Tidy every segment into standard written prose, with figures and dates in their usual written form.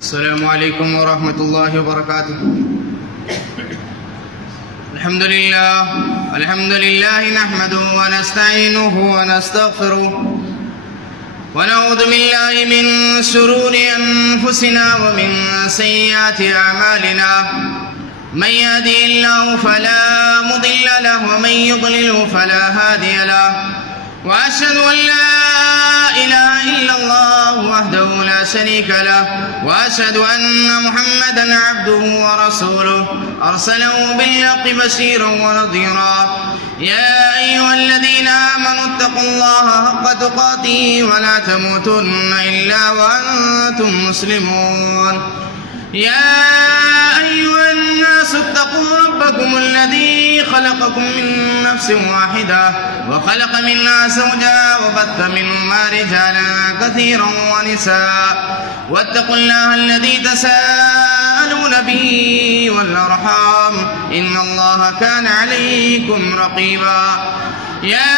السلام علیکم ورحمۃ اللہ وبرکاتہ. الحمد للہ نحمده ونستعینه ونستغفره ونعوذ باللہ من شرور انفسنا ومن سیئات اعمالنا. من يهده الله فلا مضل له ومن يضلل فلا هادي له. وأشهد أن لا إله إلا الله وحده لا شريك له وأشهد أن محمدا عبده ورسوله أرسله بالحق بشيرا ونذيرا. يا أيها الذين آمنوا اتقوا الله حق تقاته ولا تموتن إلا وأنتم مسلمون. يا أيها الناس اتقوا ربكم الذي خلقكم من نفس واحدة وخلق منها زوجها وبث منهما رجالا كثيرا ونساء واتقوا الله الذي تساءلون به والأرحام إن الله كان عليكم رقيبا. يا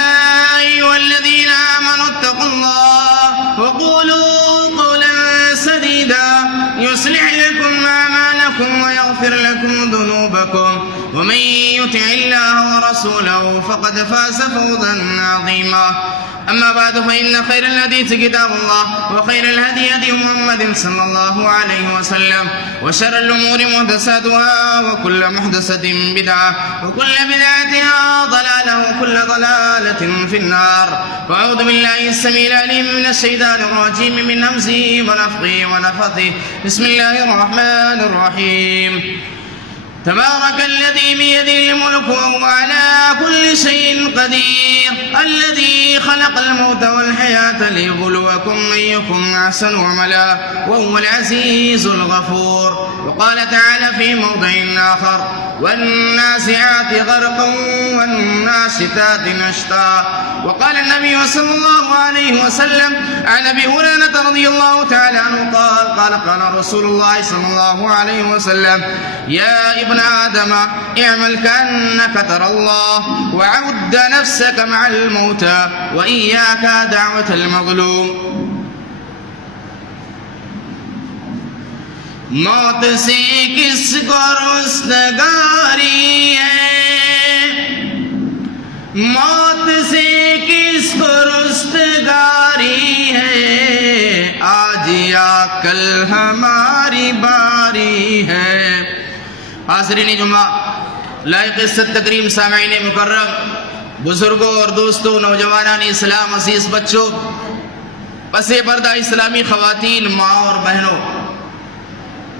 أيها الذين آمنوا اتقوا الله وقولوا قولا سديدا يصلح لكم أعمالكم ويغفر لكم ذنوبكم ومن يطع الله ورسوله فقد فاز فوزا عظيما. أما بعد فإن خير الحديث كتاب الله وخير الهدي هدي محمد صلى الله عليه وسلم وشر الأمور محدثاتها وكل محدثة بدعة وكل بدعة ضلالة وكل ضلالة في النار. فأعوذ بالله السميع العليم من الشيطان الرجيم من همزه ونفخه ونفثه. بسم الله الرحمن الرحيم. تبارك الذي بيده الملك وهو على كل شيء قدير الذي خلق الموت والحياة ليبلوكم أيكم أحسن عملا وهو العزيز الغفور. وقال تعالى في موضع آخر والنازعات غرقا والناشطات نشطا. وقال النبي صلى الله عليه وسلم عن أبي هريرة رضي الله تعالى عنه قال رسول الله صلى الله عليه وسلم يا ابن آدم اعمل كأنك ترى الله وعد نفسك مع الموتى وإياك دعوة المظلوم. موت سے کس کو رستگاری ہے، موت سے کس کو رستگاری ہے، آج یا کل ہماری باری ہے. حاضرین جمعہ، لائق عزت تکریم سامعین مکرم، بزرگوں اور دوستوں، نوجوانان اسلام، عزیز بچوں، پس پردہ اسلامی خواتین، ماں اور بہنوں،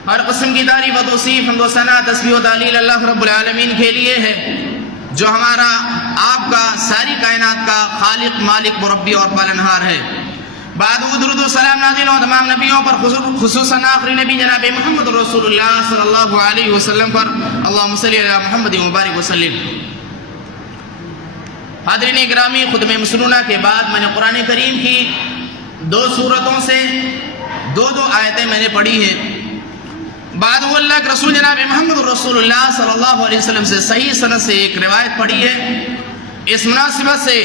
ہر قسم کی تعریف و توصیف، حمد و ثنا، تسبیح و تہلیل اللہ رب العالمین کے لیے ہے، جو ہمارا آپ کا، ساری کائنات کا خالق، مالک، مربی اور پالنہار ہے. بعد درود و سلام نازل ہو تمام نبیوں پر، خصوصاً آخری نبی جناب محمد رسول اللہ صلی اللہ علیہ وسلم پر. اللہم صلی علی محمد مبارک وسلم. حاضرین اکرامی، خطبہ مسنونہ کے بعد میں نے قرآن کریم کی 2 سورتوں سے 2 آیتیں میں نے پڑھی ہیں. بعد وہ اللہ کے رسول جناب محمد رسول اللہ صلی اللہ علیہ وسلم سے صحیح سند سے ایک روایت پڑھی ہے. اس مناسبت سے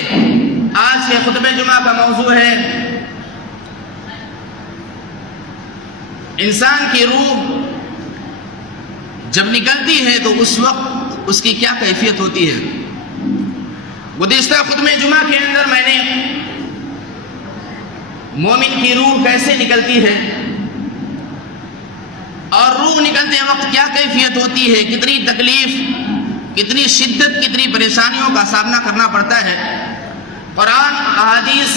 آج کے خطبہ جمعہ کا موضوع ہے انسان کی روح جب نکلتی ہے تو اس وقت اس کی کیا کیفیت ہوتی ہے. گزشتہ خطبہ جمعہ کے اندر میں نے مومن کی روح کیسے نکلتی ہے اور روح نکلتے وقت کیا کیفیت ہوتی ہے، کتنی تکلیف، کتنی شدت، کتنی پریشانیوں کا سامنا کرنا پڑتا ہے، قرآن، احادیث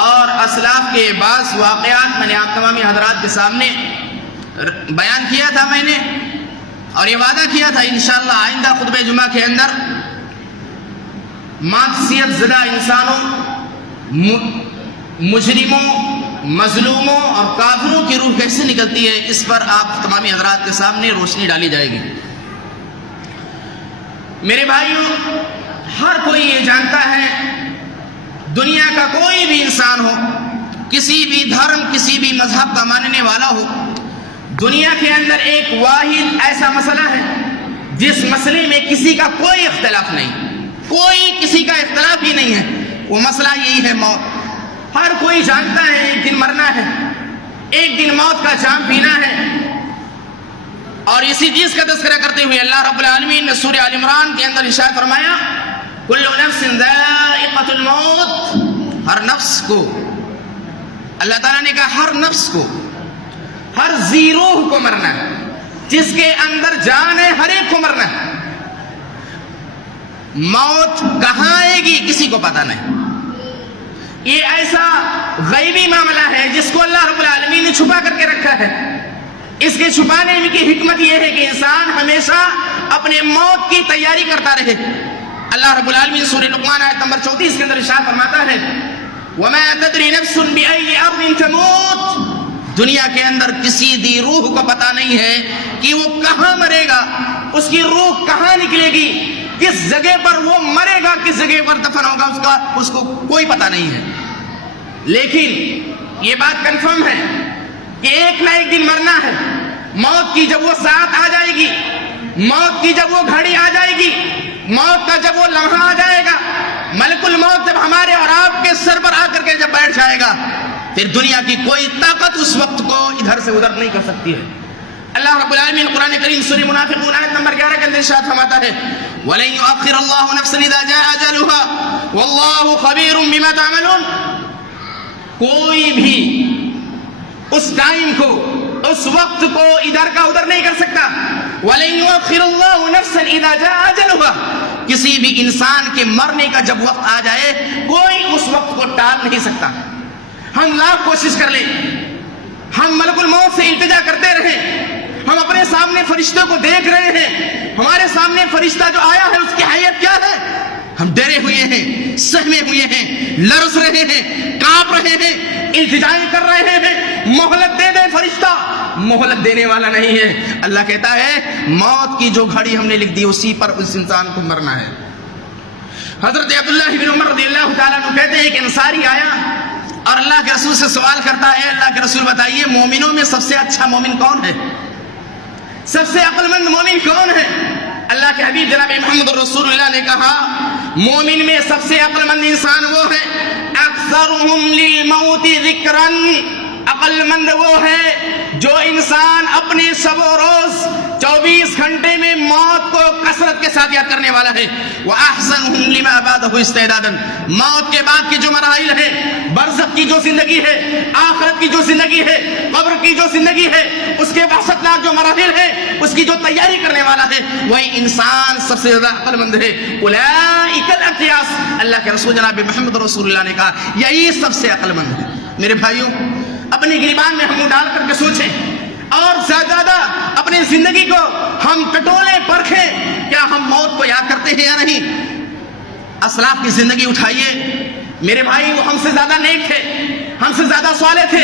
اور اسلاف کے بعض واقعات میں نے آپ تمامی حضرات کے سامنے بیان کیا تھا میں نے، اور یہ وعدہ کیا تھا انشاءاللہ آئندہ خطبہ جمعہ کے اندر معصیت زدہ انسانوں، مجرموں، مظلوموں اور کافروں کی روح کیسے نکلتی ہے، اس پر آپ تمامی حضرات کے سامنے روشنی ڈالی جائے گی. میرے بھائیوں، ہر کوئی یہ جانتا ہے، دنیا کا کوئی بھی انسان ہو، کسی بھی دھرم، کسی بھی مذہب کا ماننے والا ہو، دنیا کے اندر ایک واحد ایسا مسئلہ ہے جس مسئلے میں کسی کا کوئی اختلاف نہیں، کوئی کسی کا اختلاف ہی نہیں ہے. وہ مسئلہ یہی ہے موت. ہر کوئی جانتا ہے ایک دن مرنا ہے، ایک دن موت کا جام پینا ہے. اور اسی چیز کا تذکرہ کرتے ہوئے اللہ رب العالمین نے سورہ آل عمران کے اندر ارشاد فرمایا کل نفس ذائقۃ الموت، ہر نفس کو، اللہ تعالیٰ نے کہا ہر نفس کو، ہر ذی روح کو مرنا ہے، جس کے اندر جان ہے ہر ایک کو مرنا ہے۔ موت کہاں آئے گی کسی کو پتہ نہیں، یہ ایسا غیبی معاملہ ہے جس کو اللہ رب العالمین نے چھپا کر کے رکھا ہے۔ اس کے چھپانے کی حکمت یہ ہے کہ انسان ہمیشہ اپنے موت کی تیاری کرتا رہے۔ اللہ رب العالمین سورہ لقمان آیت نمبر 34 کے اندر ارشاد فرماتا ہے وَمَا تَدْرِي نَفْسٌ بِأَيِّ أَرْضٍ تَمُوتُ، دنیا کے اندر کسی دی روح کو پتہ نہیں ہے کہ وہ کہاں مرے گا، اس کی روح کہاں نکلے گی، کس جگہ پر وہ مرے گا، کس جگہ پر دفن ہوگا، اس کو کوئی پتہ نہیں ہے۔ لیکن یہ بات کنفرم ہے کہ ایک نہ ایک دن مرنا ہے۔ موت کی جب وہ ساعت آ جائے گی، موت کی جب وہ گھڑی آ جائے گی، موت کا جب وہ لمحہ آ جائے گا، ملک الموت جب ہمارے اور آپ کے سر پر آ کر کے جب بیٹھ جائے گا، پھر دنیا کی کوئی طاقت اس وقت کو ادھر سے ادھر نہیں کر سکتی ہے۔ اللہ رب العالمین قرآن کریم سورہ منافقون آیت نمبر 11 کے اندر ارشاد فرماتا ہے وَلَن يُؤَخِّرَ اللَّهُ نَفْسًا إِذَا جَاءَ أَجَلُهَا وَاللَّهُ خَبِيرٌ بِمَا تَعْمَلُونَ، کوئی بھی اس ٹائم کو، اس وقت کو ادھر کا ادھر نہیں کر سکتا۔ وَلَن يُؤَخِّرَ اللَّهُ نَفْسًا إِذَا جَاءَ أَجَلُهَا، کسی بھی انسان کے مرنے کا جب وقت آ جائے کوئی اس وقت کو ٹال نہیں سکتا۔ ہم لاکھ کوشش کر لیں، ہم ملک الموت سے التجا کرتے رہیں، ہم اپنے سامنے فرشتوں کو دیکھ رہے ہیں، ہمارے سامنے فرشتہ جو آیا ہے اس کی حیت کیا ہے، ہم ڈرے ہوئے ہیں، سہمے ہوئے ہیں، لرز رہے ہیں، کانپ رہے ہیں، التجائیں کر رہے ہیں، مہلت دے دے فرشتہ، مہلت دینے والا نہیں ہے۔ اللہ کہتا ہے موت کی جو گھڑی ہم نے لکھ دی اسی پر اس انسان کو مرنا ہے۔ حضرت عبداللہ بن عمر رضی اللہ تعالیٰ عنہ کہتے ہیں ایک انصاری آیا اور اللہ کے رسول سے سوال کرتا ہے اللہ کے رسول بتائیے مومنوں میں سب سے اچھا مومن کون ہے، سب سے عقل مند مومن کون ہے؟ اللہ کے حبیب جناب محمد رسول اللہ نے کہا مومن میں سب سے عقل مند انسان وہ ہے اکثرهم للموت ذکرا، عقل مند وہ ہے جو انسان اپنے شب و روز 24 گھنٹے میں موت کو کثرت کے ساتھ یاد کرنے والا ہے۔ وَأَحْسَنُهُمْ لِمَا بَعْدَهُ اسْتِعْدَادًا، موت کے بعد کی جو مراحل ہے، برزخ کی جو زندگی ہے، آخرت کی جو زندگی ہے، قبر کی جو زندگی ہے، اس کے وحشتناک جو مراحل ہے اس کی جو تیاری کرنے والا ہے وہی انسان سب سے زیادہ عقل مند ہے۔ اولئک الاقیاس، اللہ کے رسول جناب محمد رسول اللہ نے کہا یہی سب سے عقل مند ہے۔ میرے بھائیوں اپنی گریبان میں ہم ڈال کر کے سوچیں اور زیادہ اپنی زندگی کو ہم ٹٹولیں پرکھیں، کیا ہم موت کو یاد کرتے ہیں یا نہیں؟ اسلاف کی زندگی اٹھائیے میرے بھائی، وہ ہم سے زیادہ نیک تھے، ہم سے زیادہ صالح تھے،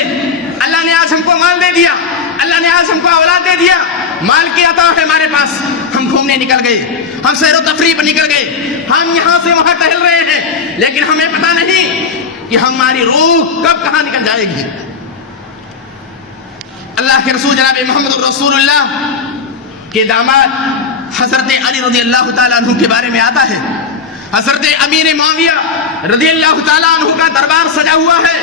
اللہ نے آج ہم کو مال دے دیا، اللہ نے آج ہم کو اولاد دے دیا، مال کی عطا ہے ہمارے پاس، ہم گھومنے نکل گئے، ہم سیر و تفریح پر نکل گئے، ہم یہاں سے وہاں ٹہل رہے ہیں، لیکن ہمیں پتہ نہیں کہ ہماری روح کب کہاں نکل جائے گی۔ اللہ کے رسول جناب محمد رسول اللہ کے داماد حضرت علی رضی اللہ تعالیٰ عنہ کے بارے میں آتا ہے حضرت امیر معاویہ رضی اللہ تعالیٰ عنہ کا دربار سجا ہوا ہے۔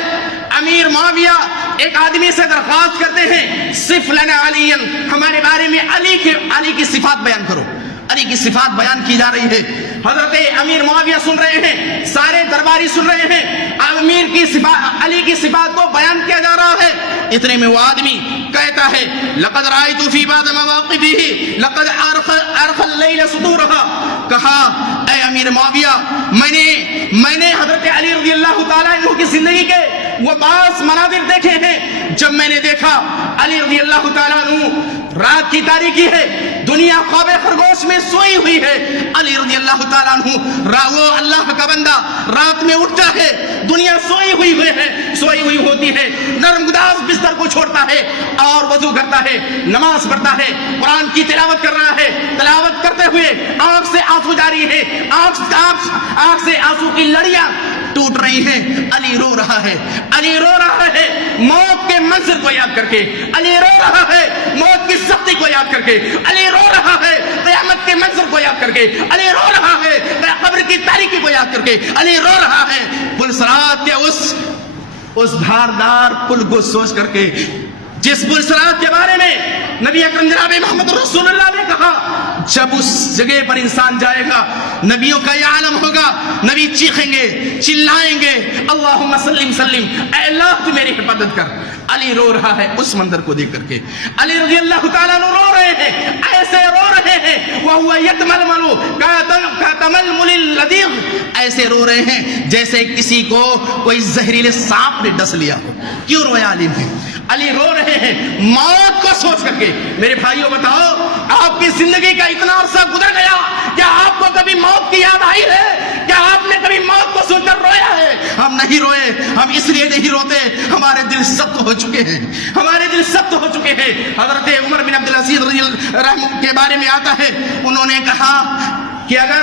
امیر معاویہ ایک آدمی سے درخواست کرتے ہیں صف لنا علی، ہمارے بارے میں علی کی صفات بیان کرو۔ علی کی صفات بیان کی جا رہی ہے، حضرت امیر معاویہ سن رہے ہیں، سارے درباری سن رہے ہیں، امیر کی صفات، علی کی صفات کو بیان کیا جا رہا ہے۔ اتنے میں وہ آدمی کہتا ہے لقد رأيت في بعض مواقفه لقد أرخى الليل صدورها، کہا اے امیر معاویہ میں نے حضرت علی رضی اللہ تعالیٰ عنہ کی زندگی کے وہ بعض مناظر دیکھے ہیں، جب میں نے دیکھا علی رضی اللہ تعالیٰ عنہ رات کی تاریکی ہے، دنیا خواب خرگوش میں سوئی ہوئی ہے، علی رضی اللہ تعالیٰ عنہ وہ اللہ کا بندہ رات میں اٹھتا ہے، دنیا سوئی ہوئی ہوتی ہے، نرم گداز بستر کو چھوڑتا ہے اور وضو کرتا ہے، نماز پڑھتا ہے، قرآن کی تلاوت کر رہا ہے، تلاوت کرتے ہوئے آنکھ سے آنسو جاری ہے، آنکھ سے آنسو کی لڑیاں ٹوٹ رہی ہیں، علی رو رہا ہے، علی رو رہا ہے موت کے منظر کو یاد کر کے، علی رو رہا ہے موت کی سختی کو یاد کر کے، علی رو رہا ہے قیامت کے منظر کو یاد کر کے، علی رو رہا ہے قبر کی تاریکی کو یاد کر کے، علی رو رہا ہے پل صراط کے اس دھاردار پل کو سوچ کر کے جس پرسرات کے بارے میں نبی اکرم جناب محمد رسول اللہ نے کہا، جب اس جگہ پر انسان جائے گا نبیوں کا یہ عالم ہوگا، نبی چیخیں گے، چلائیں گے، اللہم سلم سلم، اے اللہ تو میری حفاظت کر۔ علی رو رہا ہے اس منظر کو دیکھ کر کے، علی رضی اللہ تعالیٰ عنہ رو رہے ہیں، ایسے رو رہے ہیں، وَهُوَ يَتْمَلْمَلُ كَتَمَلْمُلِ الْلَّذِيغِ، ایسے رو رہے ہیں جیسے کسی کو کوئی زہریلے سانپ نے ڈس لیا ہو۔ کیوں رویا علی نے؟ علی رو رہے ہیں موت کو سوچ کر کے۔ میرے بھائیوں بتاؤ، آپ کی زندگی کا اتنا عرصہ گزر گیا، کیا آپ کو کبھی موت کی یاد آئی ہے؟ کیا آپ نے کبھی موت کو سوچ کر رویا ہے؟ ہم نہیں روئے، ہم اس لیے نہیں روتے، ہمارے دل سخت ہو چکے ہیں، ہمارے دل سخت ہو چکے ہیں۔ حضرت عمر بن عبدالعزیز رضی اللہ عنہ کے بارے میں آتا ہے، انہوں نے کہا کہ اگر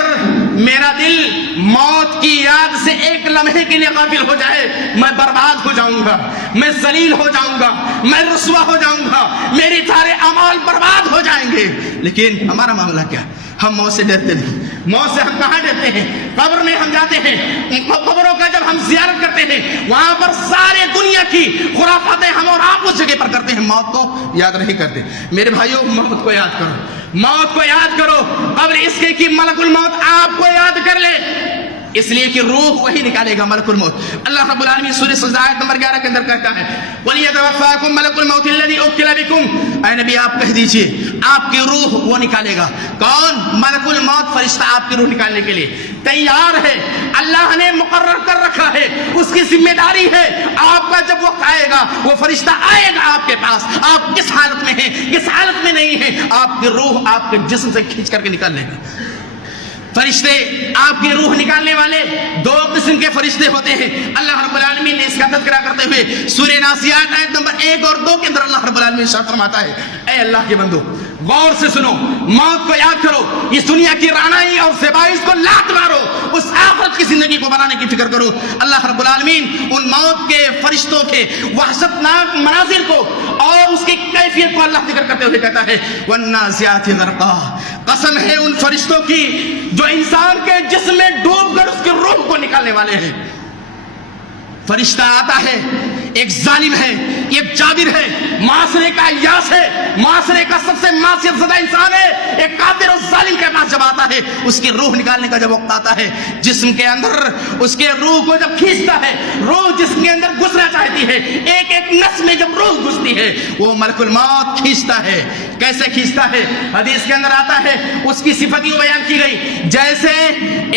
میرا دل موت کی یاد سے ایک لمحے کے لیے غافل ہو جائے، میں برباد ہو جاؤں گا، میں ذلیل ہو جاؤں گا، میں رسوا ہو جاؤں گا، میری سارے اعمال برباد ہو جائیں گے۔ لیکن ہمارا معاملہ کیا؟ ہم موت سے ڈرتے نہیں۔ موت سے ہم کہاں ڈرتے ہیں؟ قبر میں ہم جاتے ہیں، قبروں کا جب ہم زیارت کرتے ہیں وہاں پر سارے دنیا کی خرافاتیں ہم اور آپ اس جگہ پر کرتے ہیں، موت کو یاد نہیں کرتے۔ میرے بھائیوں، موت کو یاد کرو، موت کو یاد کرو۔ قبر اس کے کہ ملک الموت آپ کو یاد کر لے، اس لیے کہ روح وہی نکالے گا، ملک الموت۔ اللہ رب العالمین سورہ سجدہ آیت نمبر 11 کے اندر کہتا ہے، وَلِيَتَوَفَّاكُم مَلَكُ الْمَوْتِ الَّذِي أُوكِلَ بِكُم، اے نبی آپ کہہ دیجئے آپ کی روح وہ نکالے گا۔ کون؟ ملک الموت، فرشتہ آپ کی روح نکالنے کے لیے تیار ہے، اللہ نے مقرر کر رکھا ہے، اس کی ذمہ داری ہے۔ آپ کا جب وقت آئے گا وہ فرشتہ آئے گا آپ کے پاس، آپ کس حالت میں ہیں، کس حالت میں نہیں ہیں، آپ کی روح آپ کے جسم سے کھینچ کر کے نکال لے گا۔ فرشتے آپ کی روح نکالنے والے دو قسم کے فرشتے ہوتے ہیں۔ اللہ رب العالمین نے اس کا تذکرہ کرتے ہوئے سورہ نازعات آیت نمبر 1 اور 2 کے اندر اللہ رب العالمین ارشاد فرماتا ہے، اے اللہ کے بندو غور سے سنو، موت کو یاد کرو، اس دنیا کی رعنائی اور زیبائش کو لات مارو، اس آخرت کی زندگی کو بنانے کی فکر کرو۔ اللہ رب العالمین ان موت کے فرشتوں کے وحشتناک مناظر کو اور اس کی کیفیت کو اللہ ذکر کرتے ہوئے کہتا ہے، وَالنَّازِعَاتِ غَرْقًا، قسم ہے ان فرشتوں کی جو انسان کے جسم میں ڈوب کر اس کی روح کو نکالنے والے ہیں۔ فرشتہ آتا ہے، ایک ظالم ہے، ایک جابر ہے، معاشرے کا عیاش ہے، معاشرے کا سب سے معصیت زدہ انسان ہے، ایک کافر اور ظالم کے پاس جب آتا ہے، اس کی روح نکالنے کا جب وقت آتا ہے، جسم کے اندر اس کے روح کو جب کھینچتا ہے، روح جسم کے اندر گھسنا چاہتی ہے، ایک ایک نس میں جب روح گھستی ہے وہ ملک الموت کھینچتا ہے۔ کیسے کھینچتا ہے؟ حدیث کے اندر آتا ہے، اس کی صفت یوں بیان کی گئی جیسے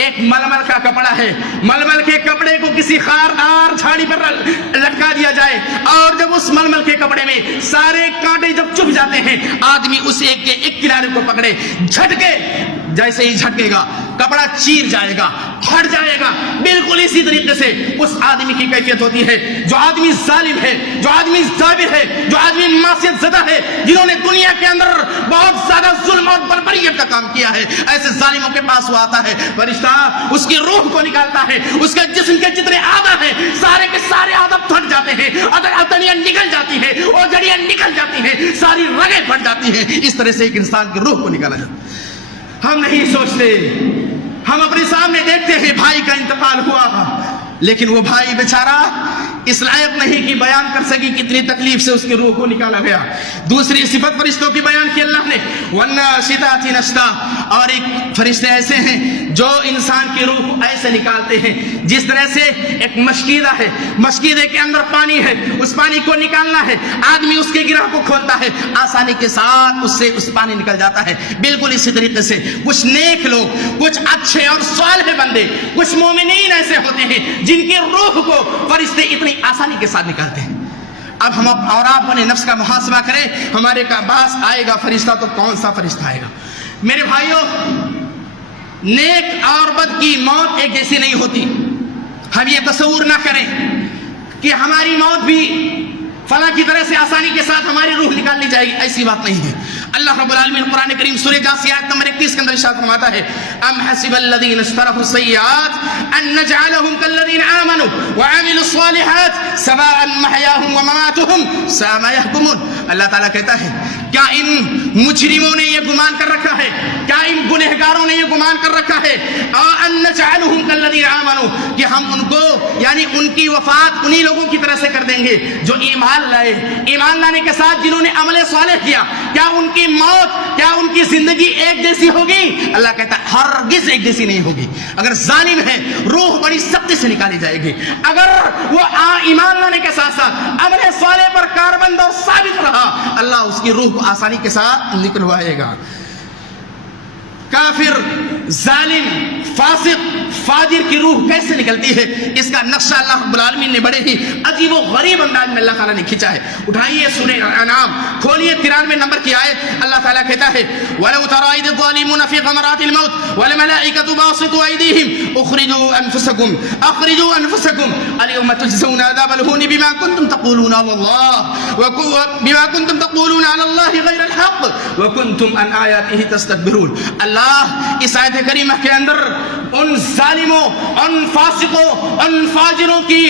ایک ململ کا کپڑا ہے، ململ کے کپڑے کو کسی خاردار جھاڑی پر لٹکا دیا جائے اور جب اس ململ کے کپڑے میں سارے کانٹے جب چبھ جاتے ہیں، آدمی اس ایک کنارے کو پکڑے، جھٹکے، جیسے ہی جھٹکے گا کپڑا چیر جائے گا، پھٹ جائے گا۔ بالکل اسی طریقے سے اس آدمی کی کیفیت ہوتی ہے جو آدمی ظالم ہے، جو آدمی جابر ہے، جو آدمی معصیت زدہ ہے، جنہوں نے دنیا کے اندر بہت زیادہ ظلم اور بربریت کا کام کیا ہے۔ ایسے ظالموں کے پاس وہ آتا ہے، فرشتہ اس کی روح کو نکالتا ہے، اس کے جسم کے جتنے اعضاء ہیں سارے کے سارے اعضاء پھٹ جاتے ہیں، اتڑیاں نکل جاتی ہیں، اوجڑیاں نکل جاتی ہیں، ساری رگیں پھٹ جاتی ہیں۔ اس طرح سے ایک انسان کی روح کو نکالا جاتا ہے۔ ہم نہیں سوچتے، ہم اپنے سامنے دیکھتے ہیں بھائی کا انتقال ہوا، لیکن وہ بھائی بیچارہ اس لائق نہیں کہ بیان کر سکی کتنی تکلیف سے اس کی روح کو نکالا گیا۔ دوسری صفت فرشتوں کی بیان کی اللہ نے، وَالنَّاشِطَاتِ نَشْطًا، اور ایک فرشتے ایسے ہیں جو انسان کی روح کو ایسے نکالتے ہیں جس طرح سے ایک مشکیدہ ہے، مشکیدے کے اندر پانی ہے، اس پانی کو نکالنا ہے، آدمی اس کے گرہ کو کھولتا ہے، آسانی کے ساتھ اس سے اس پانی نکل جاتا ہے۔ بالکل اسی طریقے سے کچھ نیک لوگ، کچھ اچھے اور صالح بندے، کچھ مومنین ایسے ہوتے ہیں جن کی روح کو فرشتے اتنی آسانی کے ساتھ نکالتے ہیں۔ اب ہم اور آپ اپنے نفس کا محاسبہ کریں، ہمارے پاس آئے گا فرشتہ تو کون سا فرشتہ آئے گا؟ میرے بھائیوں، نیک اور بد کی موت ایک جیسی نہیں ہوتی۔ ہم یہ تصور نہ کریں کہ ہماری موت بھی فلاں کی طرح سے آسانی کے ساتھ ہماری روح نکال لی جائے گی، ایسی بات نہیں ہے۔ اللہ رب العالمین قرآن کریم سورہ جاثیہ آیت نمبر 31 کے اندر ارشاد فرماتا ہے ام حسب الذین اجترحوا السیئات ان نجعلهم كالذین آمنوا وعملوا الصالحات سواء محیاهم ومماتهم ساء ما يحکمون. اللہ تعالیٰ کہتا ہے کیا ان مجرموں نے یہ گمان کر رکھا ہے, کیا ان گنہگاروں نے یہ گمان کر رکھا ہے ان نجعلهم كالذین آمنوا کہ ہم ان کو یعنی ان کی وفات انہی لوگوں کی طرح سے کر دیں گے جو ایمان لائے, ایمان لانے کے ساتھ جنہوں نے عمل صالح کیا, کیا ان کی موت, کیا ان کی زندگی ایک جیسی ہوگی؟ اللہ کہتا ہے ہرگز ایک جیسی نہیں ہوگی. اگر ظالم ہے روح بڑی سختی سے نکالی جائے گی, اگر وہ ایمان لانے کے ساتھ ساتھ عمل صالح پر کاربند اور ثابت رہا اللہ اس کی روح کو آسانی کے ساتھ نکلوائے گا. کافر, ظالم, فاسق, فاجر کی روح کیسے نکلتی ہے اس کا نقشہ اللہ رب العالمین نے بڑے ہی عجیب و غریب انداز میں اللہ تعالیٰ نے کھینچا ہے. اٹھائیے سورہ انعام, کھولیے 93 نمبر کی آیت. اللہ تعالیٰ کہتا ہے وَلَوْ تَرَىٰ إِذِ الظَّالِمُونَ فِي غَمَرَاتِ الْمَوْتِ وَالْمَلَائِكَةُ بَاسِطُو أَيْدِيهِمْ أُخْرِجُوا أَنفُسَكُمْ الْيَوْمَ تُجْزَوْنَ عَذَابَ الْهُونِ بِمَا كُنتُمْ تَقُولُونَ عَلَى اللَّهِ غَيْرَ الْحَقِّ وَكُنتُمْ عَنْ آيَاتِهِ تَسْتَكْبِرُونَ. اللہ اس آیت کریمہ کے اندر ان ظالموں, ان فاسقوں, ان فاجروں کی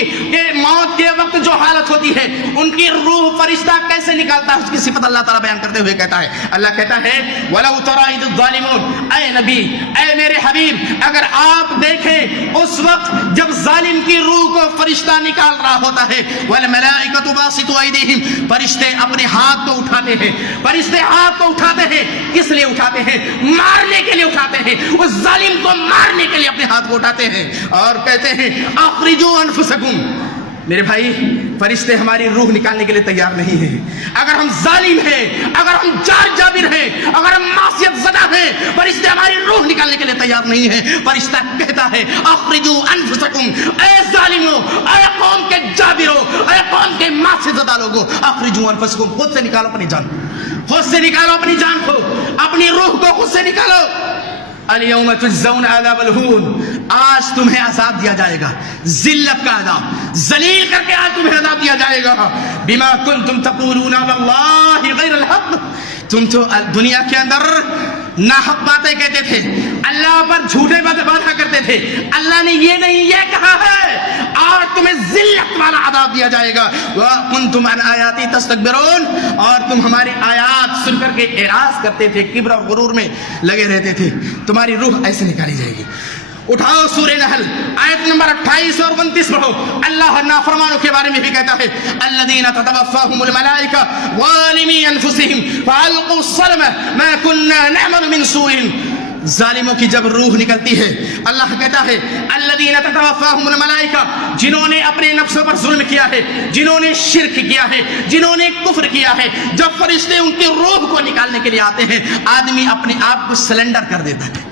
موت کے وقت جو حالت ہوتی ہے ان کی روح فرشتہ کیسے نکالتا ہے اس کی صفت اللہ تعالیٰ بیان کرتے ہوئے کہتا ہے. اللہ کہتا ہے وَلَوْ تَرَىٰ إِذِ الظَّالِمُونَ, اے نبی, اے میرے حبیب, اگر آپ دیکھیں اس وقت جب ظالم کی روح کو فرشتہ نکال رہا ہوتا ہے وَالْمَلَائِكَةُ بَاسِطُو أَيْدِيهِمْ, فرشتے اپنے ہاتھ کو اٹھاتے ہیں, فرشتے ہاتھ کو اٹھاتے ہیں. کس لیے اٹھاتے ہیں؟ مارنے کے لیے اٹھاتے ہیں, اس ظالم کو مارنے کے لیے اپنے ہاتھ کو اٹھاتے ہیں اور کہتے ہیں اخرجوا انفسکم. میرے بھائی, فرشتے ہماری روح نکالنے کے لیے تیار نہیں ہیں. اگر ہم ظالم ہیں, اگر ہم جابر ہیں, اگر ہم معصیت زدہ ہیں, فرشتے ہماری روح نکالنے کے لیے تیار نہیں ہیں. فرشتہ کہتا ہے اخرجوا انفسکم, اے ظالموں, اے قوم کے جابروں, اے قوم کے معصیت زدہ لوگوں, اخرجوا انفسکم, خود سے نکالو اپنی جان, خود سے نکالو اپنی جان کو, اپنی روح کو خود سے نکالو. اليوم تجزون عذاب الہون, آج تمہیں عذاب دیا جائے گا, ذلت کا عذاب, ذلیل کر کے آج تمہیں عذاب دیا جائے گا. بما کنتم تقولون علی اللہ غیر الحق, تم تو دنیا کے اندر ناحق باتیں کہتے تھے, اللہ پر جھوٹے وعدہ کرتے تھے, اللہ نے یہ نہیں یہ کہا ہے, اور تمہیں ذلت والا عذاب دیا جائے گا. وَكُنْتُمْ عَنْ آيَاتِي تَسْتَكْبِرُونَ, اور تم ہماری آیات سن کر کے اعراض کرتے تھے, کبر اور غرور میں لگے رہتے تھے. تمہاری روح ایسے نکالی جائے گی. اٹھاؤ سورہ نحل آیت نمبر 28 اور 29 پڑھو. اللہ نافرمانوں کے بارے میں بھی کہتا ہے الذین تتوفاہم الملائکہ ظالمی انفسہم فالقوا السلم ما کننا نعمل من سوء. ظالموں کی جب روح نکلتی ہے اللہ کہتا ہے الذین تتوفاہم الملائکہ, جنہوں نے اپنے نفسوں پر ظلم کیا ہے, جنہوں نے شرک کیا ہے, جنہوں نے کفر کیا ہے, جب فرشتے ان کی روح کو نکالنے کے لیے آتے ہیں آدمی اپنے آپ کو سلنڈر کر دیتا ہے,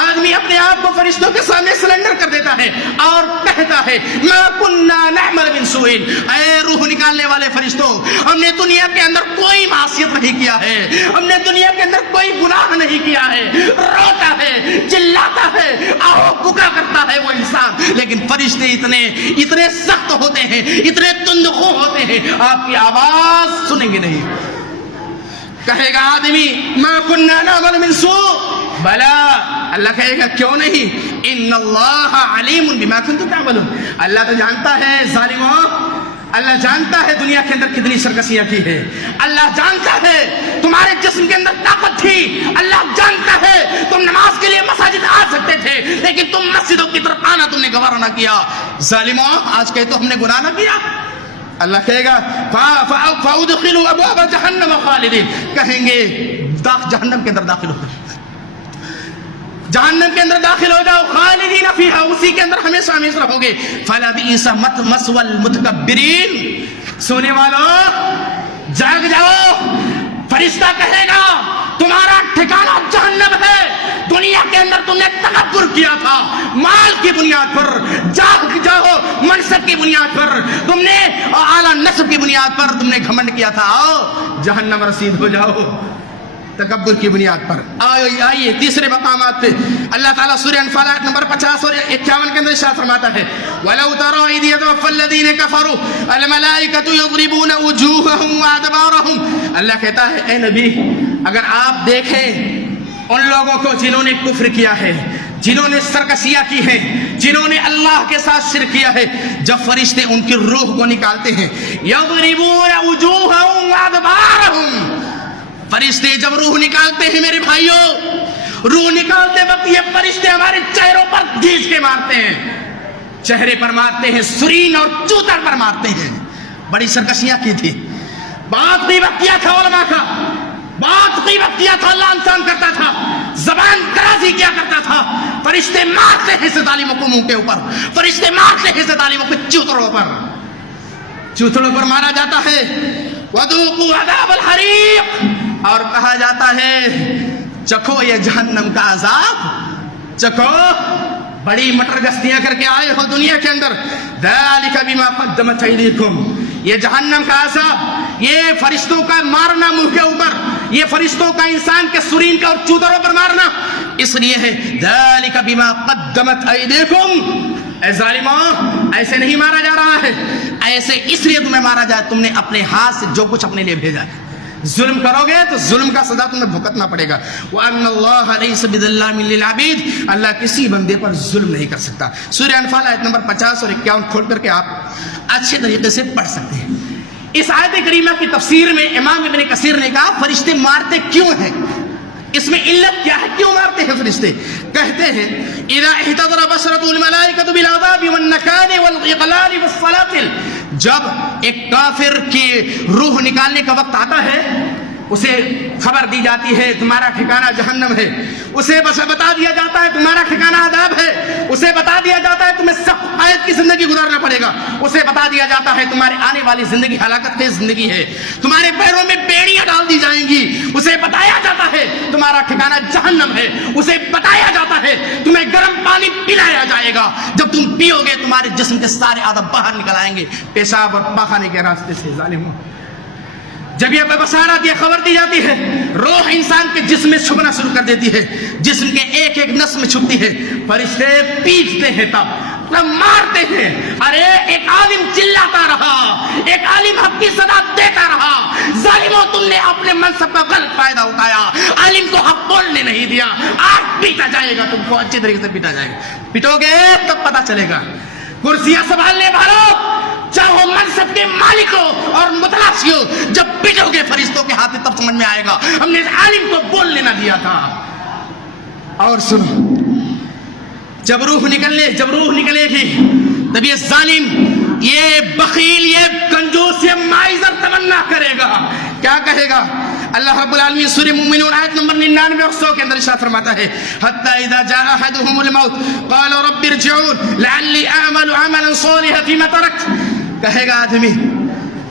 آدمی اپنے آپ کو فرشتوں کے سامنے سلنڈر کر دیتا ہے اور کہتا ہے ما کننا نعمل من سوء, اے روح نکالنے والے فرشتوں, ہم نے دنیا کے اندر کوئی معصیت نہیں کیا ہے, ہم نے دنیا کے اندر کوئی گناہ نہیں کیا ہے. روتا ہے, چلاتا ہے, آہو پکا کرتا ہے وہ انسان, لیکن فرشتے اتنے سخت ہوتے ہیں, اتنے تندخو ہوتے ہیں, آپ کی آواز سنیں گے نہیں. کہے گا آدمی ما کننا نعمل من سوء, بلا, اللہ کہے گا کیوں نہیں, ان اللہ علیم بما کنتم تعملون. اللہ تو جانتا ہے ظالموں, اللہ جانتا ہے دنیا کے اندر کتنی سرکشیاں کی ہے, اللہ جانتا ہے تمہارے جسم کے اندر طاقت تھی, اللہ جانتا ہے تم نماز کے لیے مساجد آ سکتے تھے لیکن تم مسجدوں کی طرف آنا تم نے گوارا نہ کیا. ظالموں, آج کہے تو ہم نے گناہ نہ کیا. اللہ کہے گا فَأُدْخِلُوا أَبْوَابَ جَهَنَّمَ خَالِدِينَ, کہیں گے جہنم کے اندر داخل ہو جاؤ, جہنم کے اندر داخل ہو جاؤ, خالدین فیہا, اسی کے اندر ہمیشہ ہمیشہ رہو گے. فَلَبِئْسَ مَثْوَى الْمُتَكَبِّرِينَ. سونے والوں جاگ جاؤ, فرشتہ کہے گا تمہارا ٹھکانہ جہنم ہے. دنیا کے اندر تم نے تکبر کیا تھا, مال کی بنیاد پر, جاگ جاؤ منصب کی بنیاد پر, تم نے اعلیٰ نسب کی بنیاد پر تم نے گھمنڈ کیا تھا, آؤ جہنم رسید ہو جاؤ. تکبر کی بنیاد پر. آئیے تیسرے مقامات پہ اللہ تعالیٰ سورہ انفال آیت نمبر 50 اور 51 کے اندر ارشاد فرماتا ہے وَلَوْ تَرَىٰ إِذْ يَتَوَفَّى الَّذِينَ كَفَرُوا الْمَلَائِكَةُ يَضْرِبُونَ وُجُوهَهُمْ وَأَدْبَارَهُم. اللہ کہتا ہے اے نبی اگر آپ دیکھیں ان لوگوں کو جنہوں نے کفر کیا ہے, جنہوں نے سرکشیاں کی ہیں, جنہوں نے اللہ کے ساتھ شرک کیا ہے, جب فرشتے ان کی روح کو نکالتے ہیں يَضْرِبُونَ وُجُوهَهُمْ وَأَدْبَارَهُم. فرشتے جب روح نکالتے ہیں میرے بھائیوں, روح نکالتے وقت یہ فرشتے ہمارے چہروں پر گھیچ کے مارتے ہیں, چہرے پر مارتے ہیں, سرین اور چوتر پر مارتے ہیں. بڑی سرکشیاں کی تھی, بات غیبت کیا تھا علماء کا, بات غیبت کیا تھا, اللہ انسان کرتا تھا, زبان درازی کیا کرتا تھا. فرشتے مارتے ہیں سے ظالموں کو منہ کے اوپر, فرشتے مارتے ہیں سے ظالموں کو چوتروں پر, چوتروں پر مارا جاتا ہے. وَذُوقُوا عَذَابَ الْحَرِيقِ, اور کہا جاتا ہے چکھو یہ جہنم کا عذاب, چکھو, بڑی مٹر گستیاں کر کے آئے ہو دنیا کے اندر. ذَلِكَ بِمَا قَدَّمَتْ أَيْدِيكُمْ, یہ جہنم کا عذاب, یہ فرشتوں کا مارنا منہ کے اوپر, یہ فرشتوں کا انسان کے سرین کا اور چودروں پر مارنا اس لیے ہے ذَلِكَ بِمَا قَدَّمَتْ أَيْدِيكُمْ. اے ظالموں ایسے نہیں مارا جا رہا ہے, ایسے اس لیے تمہیں مارا جائے تم نے اپنے ہاتھ سے جو کچھ اپنے لیے بھیجا ہے. ظلم کرو گے تو ظلم کا سزا تمہیں بھگتنا پڑے گا. وَأَنَّ اللَّهَ لَيْسَ بِظَلَّامٍ لِّلْعَبِيدِ, اللہ کسی بندے پر ظلم نہیں کر سکتا. سورہ انفال آیت نمبر 50 اور 51 کھول کر کے آپ اچھے طریقے سے پڑھ سکتے ہیں. اس آیت کریمہ کی تفسیر میں امام ابن کثیر نے کہا فرشتے مارتے کیوں ہیں, اس میں علت کیا ہے, کیوں مارتے ہیں فرشتے؟ کہتے ہیں اذا احتضر بشرة الملائکة بالعذاب والنکال والاغلال والسلاسل, جب ایک کافر کی روح نکالنے کا وقت آتا ہے اسے خبر دی جاتی ہے تمہارا ٹھکانہ جہنم ہے, اسے بس بتا دیا جاتا ہے تمہارا ٹھکانہ عذاب ہے, اسے بتا دیا جاتا ہے تمہیں سخت قید کی زندگی گزارنا پڑے گا, اسے بتا دیا جاتا ہے تمہارے آنے والی زندگی ہلاکت خیز زندگی ہے, تمہارے پیروں میں بیڑیاں ڈال دی جائیں گی, اسے بتایا جاتا ہے تمہارا ٹھکانہ جہنم ہے, اسے بتایا جاتا ہے تمہیں گرم پانی پلایا جائے گا, جب تم پیو گے تمہارے جسم کے سارے عذاب باہر نکل آئیں گے پیشاب اور پاخانے کے راستے سے. ظالموں جب یہ بشارت یہ خبر دی جاتی ہے روح انسان کے جسم میں چھپنا شروع کر دیتی ہے, جسم کے ایک ایک نس میں چھپتی ہے, فرشتے پیٹتے ہیں تب مارتے ہیں. ارے ایک عالم چلاتا رہا, ایک عالم حق کی صدا دیتا رہا, ظالموں تم نے اپنے منصب کا غلط فائدہ اٹھایا, عالم کو حق بولنے نہیں دیا, آج پیٹا جائے گا تم کو, اچھی طریقے سے پیٹا جائے گا. پیٹو گے تب پتا چلے گا. کرسیاں سنبھالنے والوں چاہو منصب کے مالک ہو اور متلاشی ہو, جب پیٹو گے فرشتوں کے ہاتھ تب سمجھ میں آئے گا ہم نے عالم کو بولنے نہ دیا تھا. اور سنو جب روح نکلے گی تب یہ ظالم, یہ بخیل, یہ کنجوس, یہ مائزر تمنا کرے گا. کیا کہے گا؟ اللہ رب العالمین سورہ مومنون آیت نمبر 99 اور 100 کے اندر ارشاد فرماتا ہے حتی اذا جاء احدهم الموت قال رب ارجعون لعلی اعمل عملا صالحا فيما تركت. کہے گا آدمی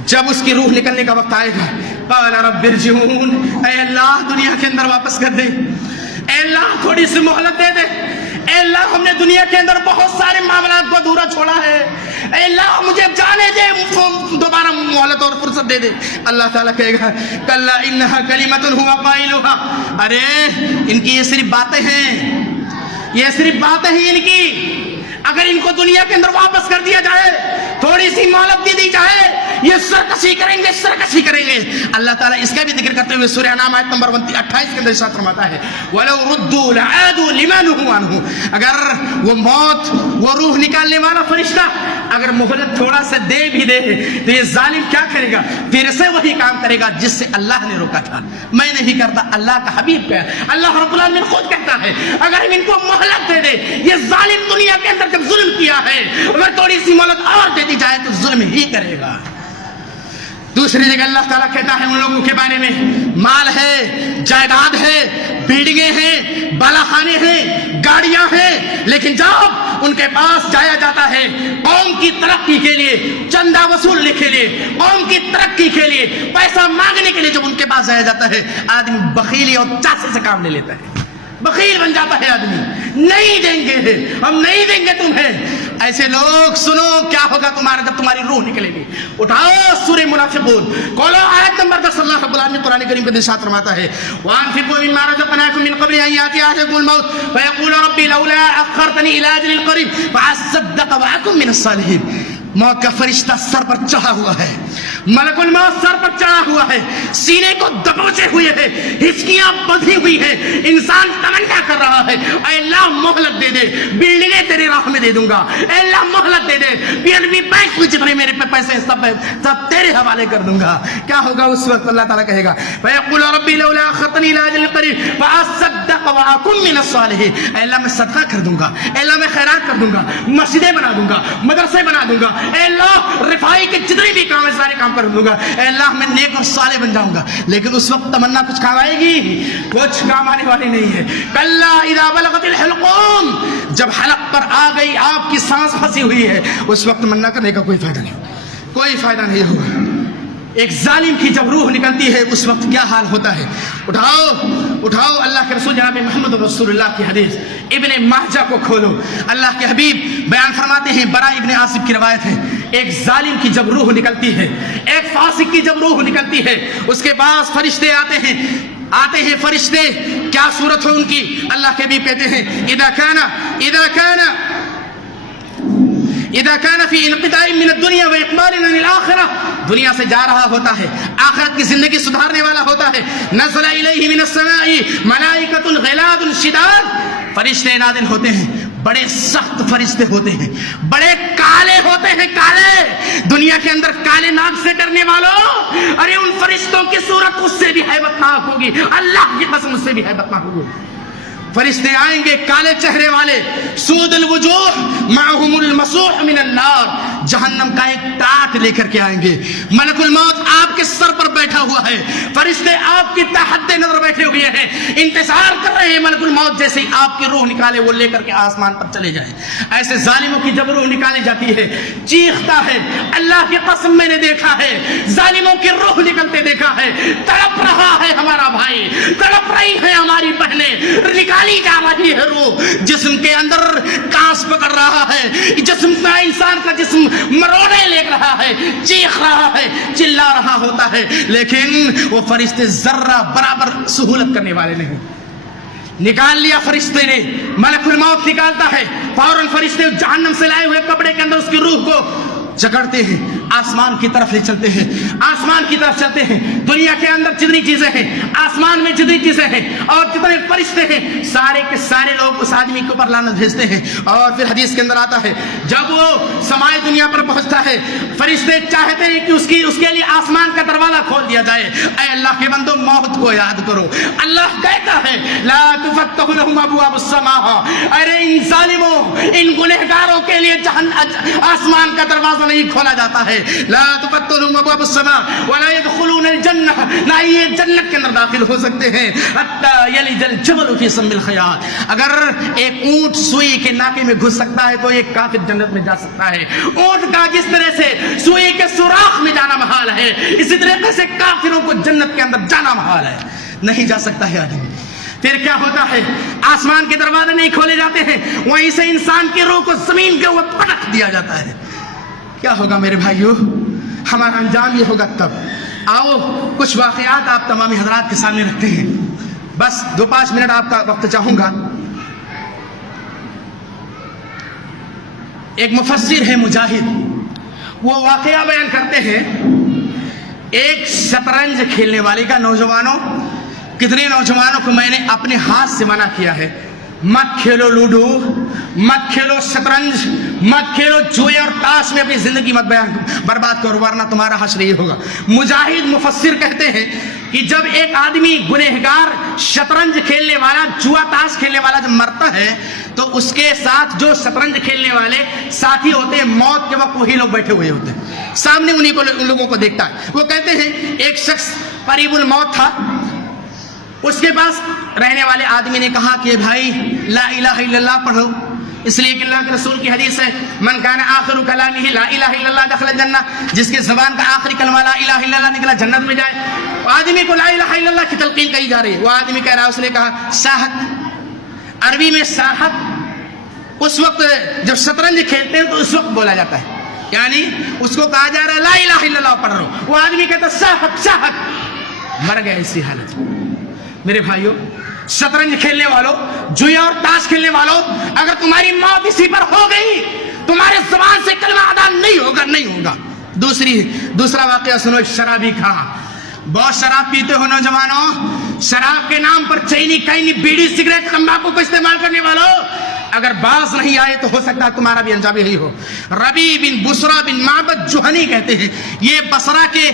جب اس کی روح نکلنے کا وقت آئے گا قال رب ارجعون, اے اللہ دنیا کے اندر واپس کر دے, اے اللہ تھوڑی سی مہلت دے دے, اے اللہ ہم نے دنیا کے اندر بہت سارے معاملات کو ادھورا چھوڑا ہے, اے اللہ مجھے جانے دے, دوبارہ مہلت اور فرصت دے دے. اللہ تعالیٰ کہے گا کلا انہا کلمۃ هو قائلها, ارے ان کی یہ صرف باتیں ہیں, یہ صرف باتیں ہیں ان کی, اگر ان کو دنیا کے اندر واپس کر دیا جائے, تھوڑی سی مہلت دے دی جائے, یہ سرکشی کریں گے. اللہ تعالیٰ اس کا بھی ذکر کرتے ہوئے سورہ انعام آیت نمبر 28 کے اندر ارشاد فرماتا ہے وَلَوْ رُدُّوا لَعَادُوا لِمَا نُهُوا عَنْهُ, اگر وہ موت, وہ روح نکالنے والا فرشتہ اگر مہلت تھوڑا سا دے بھی دے تو یہ ظالم کیا کرے گا؟ پھر سے وہی کام کرے گا جس سے اللہ نے روکا تھا. میں نہیں کرتا, اللہ کا حبیب کہا, اللہ رب العالمین خود کہتا ہے اگر ہم ان کو مہلت دے دے, یہ ظالم دنیا کے اندر جب ظلم کیا ہے اگر تھوڑی سی مہلت اور دے دی جائے تو ظلم ہی کرے گا. دوسری جگہ اللہ تعالیٰ کہتا ہے ان لوگوں کے بارے میں مال ہے, جائیداد ہے, بلڈنگیں ہیں, بالا خانے ہیں, گاڑیاں ہیں, لیکن جب ان کے پاس جایا جاتا ہے قوم کی ترقی کے لیے, چندہ وصولنے کے لیے, قوم کی ترقی کے لیے, پیسہ مانگنے کے لیے جب ان کے پاس جایا جاتا ہے آدمی بخیلی اور چاچے سے کام لے لیتا ہے, بخیل بن جاتا ہے آدمی, نہیں دیں گے, ہم نہیں دیں گے تمہیں. ایسے لوگ سنو کیا ہوگا تمہارا جب تمہاری روح نکلے گی. اٹھاؤ سورہ منافقون کھولو آیت نمبر 10. اللہ رب العالمین قرآن کریم کے ارشاد فرماتا ہے وانفقوا مما رزقناکم من قبل ان یاتی احدکم الموت فیقول ربی لولا اخرتنی الی اجل قریب فاصدق واکن من الصالحین. موت کا فرشتہ سر پر چڑھا ہوا ہے, ملک الموت سر پر چڑھا ہوا ہے, سینے کو دبوچے ہوئے ہے, ہچکیاں بندھی ہوئی ہیں. انسان تمنا کر رہا ہے اے اللہ مہلت دے دے, بلڈنگیں تیری راہ میں دے دوں گا, اے اللہ مہلت دے دے, PNB بینک میں جتنے میرے پہ پیسے سب تیرے حوالے کر دوں گا. کیا ہوگا اس وقت؟ اللہ تعالیٰ کہے گا فیقول ربی لولا اخرتنی الی اجل قریب فاصدق واکن من الصالحین. اے اللہ میں صدقہ کر دوں گا, اے اللہ میں خیرات کر دوں گا, مسجدیں بنا دوں گا, مدرسے بنا دوں گا, اے اللہ رفائی کے جتنے بھی کام ہے سارے کام کر دوں گا, اے اللہ میں نیک اور صالح بن جاؤں گا. لیکن اس وقت تمنا کچھ کام آئے گی؟ کچھ کام آنے والی نہیں ہے. کلا اذا بلغت الحلقوم, جب حلق پر آ گئی آپ کی سانس پھنسی ہوئی ہے, اس وقت تمنا کرنے کا کوئی فائدہ نہیں, کوئی فائدہ نہیں ہوگا. ایک ظالم کی جب روح نکلتی ہے اس وقت کیا حال ہوتا ہے؟ اٹھاؤ اللہ کے رسول جناب محمد رسول اللہ کی حدیث ابن ماجہ کو کھولو. اللہ کے حبیب بیان فرماتے ہیں, برا ابن عاصب کی روایت ہے, ایک ظالم کی جب روح نکلتی ہے, ایک فاسق کی جب روح نکلتی ہے, اس کے پاس فرشتے آتے ہیں فرشتے. کیا صورت ہو ان کی؟ اللہ کے حبیب کہتے ہیں اذا كان في انقطاع من الدنيا واقبال عن الاخره, دنیا سے جا رہا ہوتا ہے, آخرت کی زندگی سدھارنے والا ہوتا ہے. نزل الیہ من السماء ملائکۃ غلاظ شداد, فرشتے نازل ہوتے ہیں, بڑے سخت فرشتے ہوتے ہیں, بڑے کالے ہوتے ہیں, کالے. دنیا کے اندر کالے ناگ سے ڈرنے والوں, ارے ان فرشتوں کی صورت اس سے بھی ہیبتناک ہوگی, اللہ کی قسم اس سے بھی ہیبتناک ہوگی. فرشتے آئیں گے کالے چہرے والے, سود الوجوہ معہم المسوح من النار, جہنم کا ایک ٹاٹ لے کر کے آئیں گے. ملک الموت آپ کے سر پر بیٹھا ہوا ہے, فرشتے آپ کی تحت نظر بیٹھے ہوئے ہیں, انتظار کر رہے ہیں ملک الموت جیسے ہی آپ کی روح نکالے وہ لے کر کے آسمان پر چلے جائیں. ایسے ظالموں کی جب روح نکالی جاتی ہے چیختا ہے, اللہ کی قسم میں نے دیکھا ہے ظالموں کی روح نکلتے دیکھا ہے, تڑپ رہا ہے ہمارا بھائی, تڑپ رہی ہے ہماری بہنیں, نکالی جا رہی ہے روح. جسم کے اندر کانس پکڑ رہا ہے, جسم کا انسان کا جسم مروڑے لے رہا ہے, چیخ رہا ہے, چلا رہا ہوتا ہے, لیکن وہ فرشتے ذرہ برابر سہولت کرنے والے نہیں. نکال لیا فرشتے نے, ملک الموت نکالتا ہے, فوراً فرشتے جہنم سے لائے ہوئے کپڑے کے اندر اس کی روح کو جکڑتے ہیں, آسمان کی طرف لے چلتے ہیں, آسمان کی طرف چلتے ہیں. دنیا کے اندر جتنی چیزیں ہیں, آسمان میں جتنی چیزیں ہیں اور جتنے فرشتے ہیں, سارے کے سارے لوگ اس آدمی کے اوپر لعنت بھیجتے ہیں. اور پھر حدیث کے اندر آتا ہے جب وہ سمائے دنیا پر پہنچتا ہے, فرشتے چاہتے ہیں کہ اس کے لیے آسمان کا دروازہ کھول دیا جائے. اے اللہ کے بندو موت کو یاد کرو. اللہ کہتا ہے لا تفتح لهم ابواب السماء, ارے ان ظالموں ان گنہگاروں کے لیے آسمان کا دروازہ نہیں کھولا جاتا ہے. لا تفتح لهم ابواب السماء ولا يدخلون الجنہ, نہ یہ جنت کے اندر داخل ہو سکتے ہیں حتی یلج الجمل فی سم الخیاط. اگر ایک اونٹ سوئی کے ناکے میں گھس سکتا ہے تو ایک کافر جنت میں جا سکتا ہے. اونٹ کا جس طرح سے سوئی کے سوراخ میں جانا محال ہے, اسی طریقے سے کافروں کو جنت کے اندر جانا محال ہے, نہیں جا سکتا ہے آدمی. پھر کیا ہوتا ہے؟ آسمان کے دروازے نہیں کھولے جاتے ہیں, وہیں سے انسان کی روح کو زمین کے اوپر پٹک دیا جاتا ہے. کیا ہوگا میرے بھائیوں؟ ہمارا انجام یہ ہوگا تب. آؤ کچھ واقعات آپ تمام حضرات کے سامنے رکھتے ہیں, بس 2-5 منٹ آپ کا وقت چاہوں گا. ایک مفسر ہے مجاہد, وہ واقعہ بیان کرتے ہیں ایک شطرنج کھیلنے والے کا. نوجوانوں, کتنے نوجوانوں کو میں نے اپنے ہاتھ سے منع کیا ہے, مت کھیلو لوڈو, مت کھیلو شطرنج, مت کھیلو جوئے اور تاش میں اپنی زندگی مت برباد کرو ورنہ تمہارا حشر یہ ہوگا. مجاہد مفسر کہتے ہیں کہ جب ایک آدمی گنہگار شطرنج کھیلنے والا, جوا تاش کھیلنے والا جب مرتا ہے تو اس کے ساتھ جو شطرنج کھیلنے والے ساتھی ہوتے ہیں, موت کے وقت وہی لوگ بیٹھے ہوئے ہوتے ہیں, سامنے ان لوگوں کو دیکھتا ہے. وہ کہتے ہیں ایک شخص قریب الموت تھا, اس کے پاس رہنے والے آدمی نے کہا کہ بھائی لا الہ الا اللہ پڑھو, اس لیے کہ اللہ کے رسول کی حدیث ہے من کان آخر کلامہ لا الہ الا اللہ دخل الجنہ, جس کے زبان کا آخری کلمہ لا الہ الا اللہ نکلا جنت میں جائے. آدمی کو لا الہ الا اللہ کی تلقین کہی جا رہی ہے. وہ آدمی کہہ رہا ہے, اس نے کہا ساحت, عربی میں ساحت اس وقت جب شطرنج کھیلتے ہیں تو اس وقت بولا جاتا ہے، یعنی اس کو کہا جا رہا ہے لا الہ الا اللہ پڑھ رہا ہو، وہ آدمی کہتا ہے شاہد شاہد، مر گیا اسی حالت میں۔ میرے بھائیوں، شطرنج کھیلنے والوں، جویا اور تاش کھیلنے والوں، اگر تمہاری موت اسی پر ہو گئی، تمہارے زبان سے کلمہ ادا نہیں ہوگا، نہیں ہوگا۔ دوسرا واقعہ سنو، شرابی کا، بہت شراب پیتے ہو نوجوانوں، شراب کے نام پر چینی کینی بیڑی سگریٹ تمباکو کو استعمال کرنے والوں، اگر باز نہیں آئے تو ہو سکتا ہے تمہارا بھی انجام یہی ہو۔ ربی بن بسرا بن معبد جوہنی کہتے ہیں، یہ بصرہ کے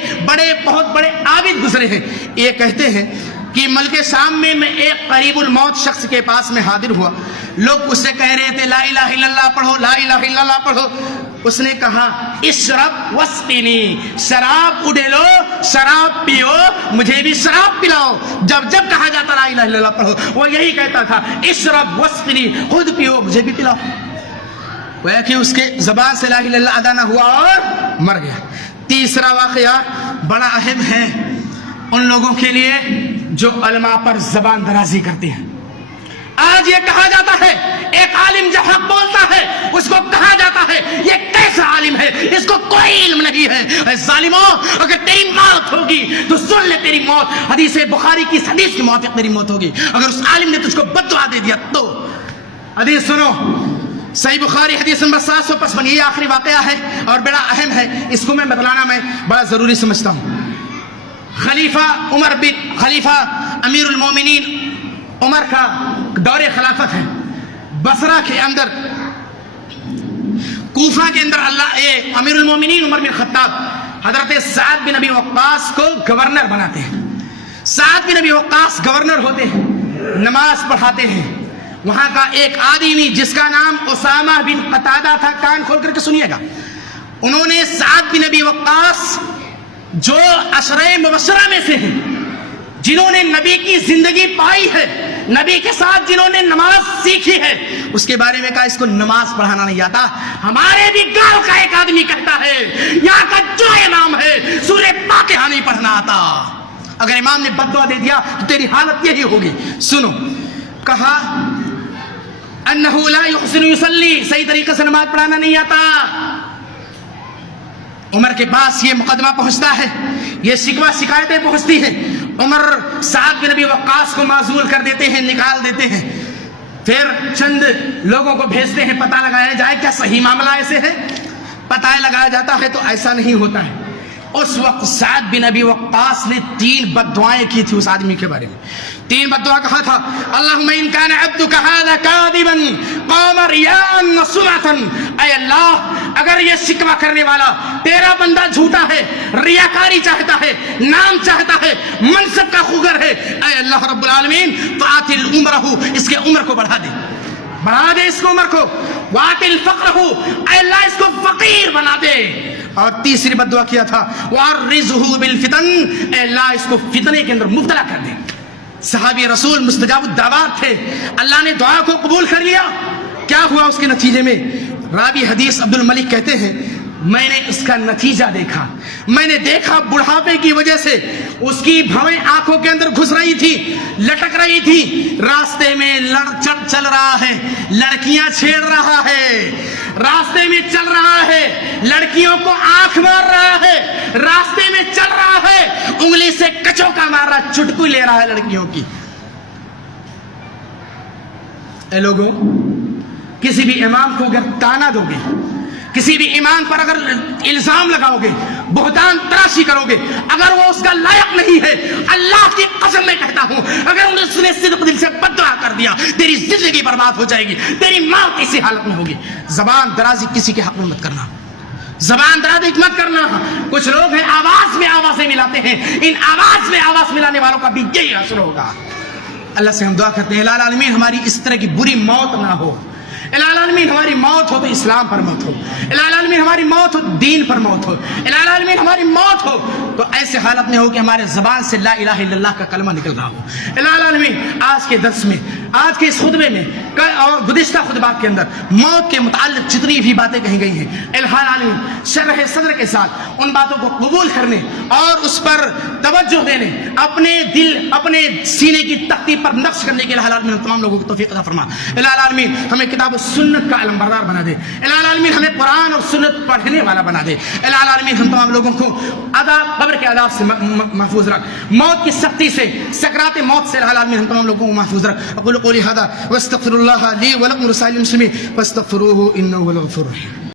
بہت بڑے عابد گزرے ہیں، یہ کہتے ہیں کہ ملک شام میں ایک قریب الموت شخص کے پاس میں حاضر ہوا، لوگ اس سے کہہ رہے تھے لا الہ الا اللہ پڑھو، لا الہ الا اللہ پڑھو۔ اس نے کہا اشرب واسقنی، شراب اڈیلو، شراب پیو، مجھے بھی شراب پلاؤ۔ جب کہا جاتا لا الہ الا اللہ پڑھو، وہ یہی کہتا تھا اشرب واسقنی، خود پیو مجھے بھی پلاؤ۔ وہ کہ اس کے زبان سے لا الہ الا اللہ ادا نہ ہوا اور مر گیا۔ تیسرا واقعہ بڑا اہم ہے ان لوگوں کے لیے جو علماء پر زبان درازی کرتے ہیں۔ آج یہ کہا جاتا ہے ایک عالم جب حق بولتا ہے اس کو کہا جاتا ہے یہ کیسا عالم ہے، اس کو کوئی علم نہیں ہے۔ اے ظالموں، اگر تیری موت ہوگی تو سن لے، تیری موت حدیث بخاری کی حدیث کے موافق تیری موت ہوگی۔ اگر اس عالم نے تجھ کو بد دعا دے دیا تو حدیث سنو، صحیح بخاری حدیث نمبر 755، یہ آخری واقعہ ہے اور بڑا اہم ہے، اس کو میں بتلانا میں بڑا ضروری سمجھتا ہوں۔ خلیفہ امیر المومنین عمر کا دور خلافت ہے، بصرہ کے اندر، کوفہ کے اندر امیر المومنین عمر بن خطاب حضرت سعد بن ابی وقاص کو گورنر بناتے ہیں۔ سعد بن ابی وقاص گورنر ہوتے ہیں، نماز پڑھاتے ہیں۔ وہاں کا ایک آدمی جس کا نام اسامہ بن قتادہ تھا، کان کھول کر کے سنیے گا، انہوں نے سعد بن ابی وقاص جو عشرہ مبشرہ میں سے ہیں، جنہوں نے نبی کی زندگی پائی ہے، نبی کے ساتھ جنہوں نے نماز سیکھی ہے، اس کے بارے میں کہا اس کو نماز پڑھانا نہیں آتا۔ ہمارے بھی گاؤں کا ایک آدمی کہتا ہے یہاں کا جو امام ہے سورہ فاتحہ نہیں پڑھنا آتا۔ اگر امام نے بد دعا دے دیا تو تیری حالت یہی ہوگی۔ سنو، کہا انہو لا یحسن یصلی، صحیح طریقے سے نماز پڑھانا نہیں آتا۔ عمر کے پاس یہ مقدمہ پہنچتا ہے، یہ شکوہ شکایتیں پہنچتی ہیں۔ عمر سعد بن ابی وقاص کو معزول کر دیتے ہیں، نکال دیتے ہیں، پھر چند لوگوں کو بھیجتے ہیں پتہ لگایا جائے کیا صحیح معاملہ ایسے ہے۔ پتہ لگایا جاتا ہے تو ایسا نہیں ہوتا ہے۔ اس وقت سعد بن ابی وقاص نے 3 بد دعائیں کی تھی اس آدمی کے بارے میں۔ 3 بد دعا کہا تھا، اللہم ان کان عبدک ھذا کاذبا قام ریاء وسمعۃ، اے اللہ اگر یہ شکوہ کرنے والا تیرا بندہ جھوٹا ہے، ریاکاری چاہتا ہے، نام چاہتا ہے، منصب کا خوگر ہے، اے اللہ رب العالمین فاطل عمرہ، اس کے عمر کو بڑھا دے اس کو عمر کو، واطل فقرہ، اے اللہ اس کو فقیر بنا دے۔ اور تیسری بد دعا کیا تھا، وعرضہ بالفتن، اے اللہ اس کو فتنے کے اندر مبتلا کر دے۔ صحابی رسول مستجاب الدعوات تھے، اللہ نے دعا کو قبول کر لیا۔ کیا ہوا اس کے نتیجے میں؟ راوی حدیث عبد الملک کہتے ہیں میں نے اس کا نتیجہ دیکھا، میں نے دیکھا بڑھاپے کی وجہ سے اس کی بھویں آنکھوں کے اندر گھس رہی تھی، لٹک رہی تھی، راستے میں چل رہا ہے، لڑکیاں چھیڑ رہا ہے، راستے میں چل رہا ہے، لڑکیوں کو آنکھ مار رہا ہے، راستے میں چل رہا ہے، انگلی سے کچوکا مار رہا، چٹکو لے رہا ہے لڑکیوں کی۔ اے لوگوں، کسی بھی امام کو اگر تانا دو گے، کسی بھی امام پر اگر الزام لگاؤ گے، بہتان تراشی کرو گے، اگر وہ اس کا لائق نہیں ہے، اللہ کی قسم میں کہتا ہوں اگر اس نے صدق دل سے بد دعا کر دیا تیری زندگی برباد ہو جائے گی، تیری موت اسی حالت میں ہوگی۔ زبان درازی کسی کے حق میں مت کرنا، زبان درازی مت کرنا۔ کچھ لوگ ہیں آواز میں آوازیں ملاتے ہیں، ان آواز میں آواز ملانے والوں کا بھی یہی حاصل ہوگا۔ اللہ سے ہم دعا کرتے ہیں الہ العالمین ہماری اس طرح کی بری موت نہ ہو، الہ العالمین ہماری موت ہو تو اسلام پر موت ہو، الہ العالمین ہماری موت ہو دین پر موت ہو، الہ العالمین ہماری موت ہو تو ایسے حالت میں ہو کہ ہمارے زبان سے لا الہ الا اللہ کا کلمہ نکل رہا ہو۔ الہ العالمین آج کے درس میں، آج کے اس خطبے میں اور گزشتہ خطبات کے اندر موت کے متعلق جتنی بھی باتیں کہی گئی ہیں، الہ العالمین شرح صدر کے ساتھ ان باتوں کو قبول کرنے اور اس پر توجہ دینے، اپنے دل اپنے سینے کی تختی پر نقش کرنے کے الہ العالمین تمام لوگوں کو توفیق عطا فرما۔ الہ العالمین ہمیں کتاب و سنت کا علمبردار بنا دے الہ العالمین، ہمیں قرآن اور سنت پڑھنے والا بنا دے الہ العالمین، ہم تمام لوگوں کو قبر کے عذاب سے محفوظ رکھ، موت کی سختی سے، سکرات موت سے الہ العالمین ہم تمام لوگوں کو محفوظ رکھ۔ اقول قولی ھذا واستغفر اللہ لی ولکم ولسائر المسلمین فاستغفروہ انہ هو الغفور الرحیم۔